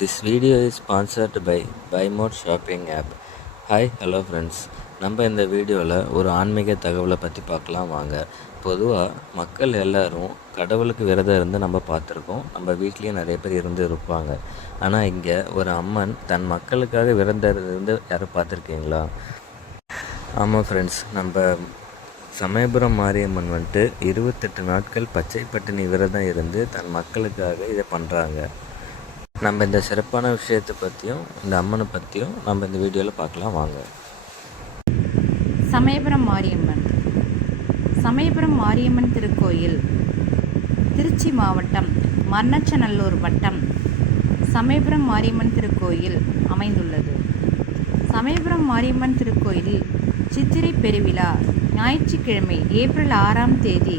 This video is sponsored by BuyMode shopping app. Hi hello friends, நம்ம இந்த வீடியோவில் ஒரு ஆன்மீக தகவலை பற்றி பார்க்கலாம் வாங்க. பொதுவாக மக்கள் எல்லோரும் கடவுளுக்கு விரதம் இருந்து நம்ம பார்த்துருக்கோம். நம்ம வீட்லேயும் நிறைய பேர் இருந்து இருப்பாங்க. ஆனால் இங்கே ஒரு அம்மன் தன் மக்களுக்காக விரதம் இருந்து யாரும் பார்த்துருக்கீங்களா? ஆமாம் ஃப்ரெண்ட்ஸ், நம்ம சமயபுரம் மாரியம்மன் 28 நாட்கள் பச்சை பட்டினி விரதம் இருந்து தன் மக்களுக்காக இதை பண்ணுறாங்க. நம்ம இந்த சிறப்பான விஷயத்தை பற்றியும் இந்த அம்மனை பற்றியும் நம்ம இந்த வீடியோவில் பார்க்கலாம் வாங்க. சமயபுரம் மாரியம்மன். சமயபுரம் மாரியம்மன் திருக்கோயில் திருச்சி மாவட்டம் மண்ணச்சநல்லூர் வட்டம் சமயபுரம் மாரியம்மன் திருக்கோயில் அமைந்துள்ளது. சமயபுரம் மாரியம்மன் திருக்கோயிலில் சித்திரை பெருவிழா ஞாயிற்றுக்கிழமை ஏப்ரல் 6ஆம் தேதி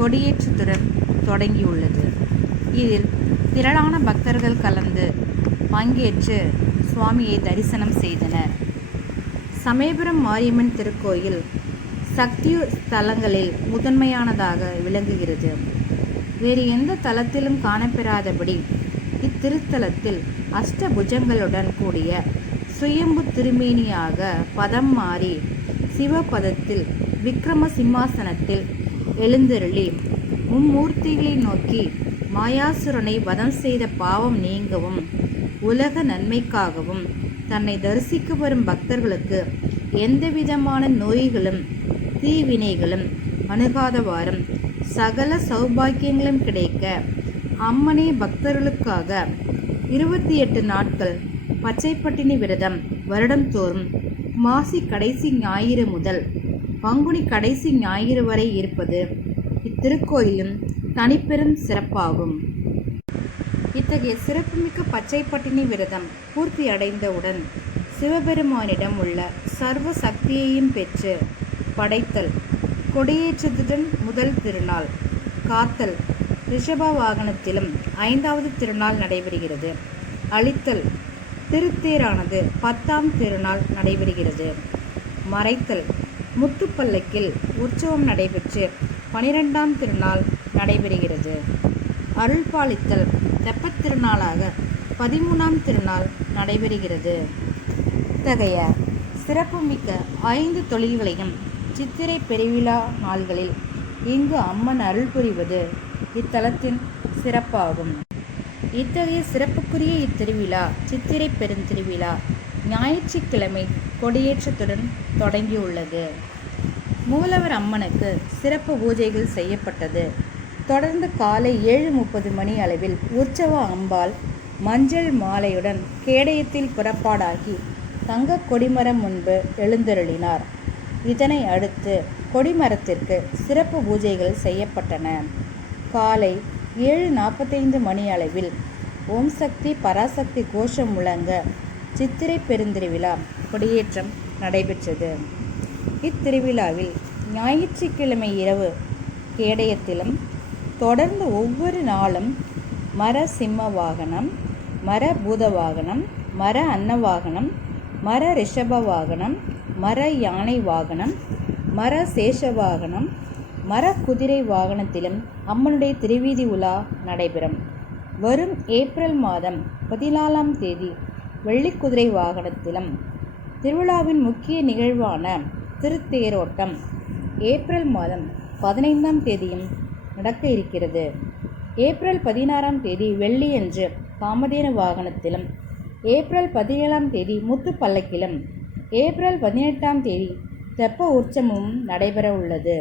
கொடியேற்றத்துடன் தொடங்கியுள்ளது. இதில் திரளான பக்தர்கள் கலந்து பங்கேற்று சுவாமியை தரிசனம் செய்தனர். சமயபுரம் மாரியம்மன் திருக்கோயில் சக்தி ஸ்தலங்களில் முதன்மையானதாக விளங்குகிறது. வேறு எந்த தலத்திலும் காணப்பெறாதபடி இத்திருத்தலத்தில் அஷ்டபுஜங்களுடன் கூடிய சுயம்பு திருமேனியாக பதம் மாறி சிவபதத்தில் விக்ரம சிம்மாசனத்தில் எழுந்தருளி மும்மூர்த்திகளை நோக்கி மாயாசுரனை வதம் செய்த பாவம் நீங்கவும் உலக நன்மைக்காகவும் தன்னை தரிசிக்க வரும் பக்தர்களுக்கு எந்தவிதமான நோய்களும் தீவினைகளும் அணுகாதவாறும் சகல சௌபாக்கியங்களும் கிடைக்க அம்மனே பக்தர்களுக்காக 28 நாட்கள் பச்சைப்பட்டினி விரதம் வருடந்தோறும் மாசி கடைசி ஞாயிறு முதல் பங்குனி கடைசி ஞாயிறு வரை இருப்பது இத்திருக்கோயிலும் தனிப்பெரும் சிறப்பாகும். இத்தகைய சிறப்புமிக்க பச்சைப்பட்டினி விரதம் பூர்த்தி அடைந்தவுடன் சிவபெருமானிடம் உள்ள சர்வ சக்தியையும் பெற்று படைத்தல், கொடியேற்றத்துடன் முதல் திருநாள், காத்தல், ரிஷப வாகனத்திலும் 5வது திருநாள் நடைபெறுகிறது. அழித்தல், திருத்தேரானது 10ஆம் திருநாள் நடைபெறுகிறது. மறைத்தல், முத்துப்பல்லக்கில் உற்சவம் நடைபெற்று 12ஆம் திருநாள் நடைபெறுகிறது. அருள்பாலித்தல் தெப்பத் திருநாளாக 13ஆம் திருநாள் நடைபெறுகிறது. இத்தகைய சிறப்புமிக்க 5 தொழில்களையும் சித்திரை பெருவிழா நாள்களில் இங்கு அம்மன் அருள் புரிவது இத்தலத்தின் சிறப்பாகும். இத்தகைய சிறப்புக்குரிய இத்திருவிழா சித்திரை பெருந்திருவிழா ஞாயிற்றுக்கிழமை கொடியேற்றத்துடன் தொடங்கியுள்ளது. மூலவர் அம்மனுக்கு சிறப்பு பூஜைகள் செய்யப்பட்டது. தொடர்ந்து காலை 7:30 மணி அளவில் உற்சவ அம்பாள் மஞ்சள் மாலையுடன் கேடயத்தில் புறப்பாடாகி தங்க கொடிமரம் முன்பு எழுந்தருளினார். இதனை அடுத்து கொடிமரத்திற்கு சிறப்பு பூஜைகள் செய்யப்பட்டன. காலை 7:45 மணி அளவில் ஓம் சக்தி பராசக்தி கோஷம் முழங்க சித்திரை பெருந்திருவிழா கொடியேற்றம் நடைபெற்றது. இத்திருவிழாவில் ஞாயிற்றுக்கிழமை இரவு கேடயத்திலும் தொடர்ந்து ஒவ்வொரு நாளும் மர சிம்ம வாகனம், மர பூத வாகனம், மர அன்ன வாகனம், மர ரிஷப வாகனம், மர யானை வாகனம், மர சேஷ வாகனம், மர குதிரை வாகனத்திலும் அம்மனுடைய திருவீதி உலா நடைபெறும். வரும் ஏப்ரல் மாதம் 14ஆம் தேதி வெள்ளிக்குதிரை வாகனத்திலும் திருவிழாவின் முக்கிய நிகழ்வான திருத்தேரோட்டம் ஏப்ரல் மாதம் 15ஆம் தேதியும் நடக்க இருக்கிறது. ஏப்ரல் 16ஆம் தேதி வெள்ளியன்று காமதேனு வாகனத்திலும், ஏப்ரல் 17ஆம் தேதி முத்து பல்லக்கிலும், ஏப்ரல் 18ஆம் தேதி தெப்ப உற்சவமும் நடைபெற உள்ளது.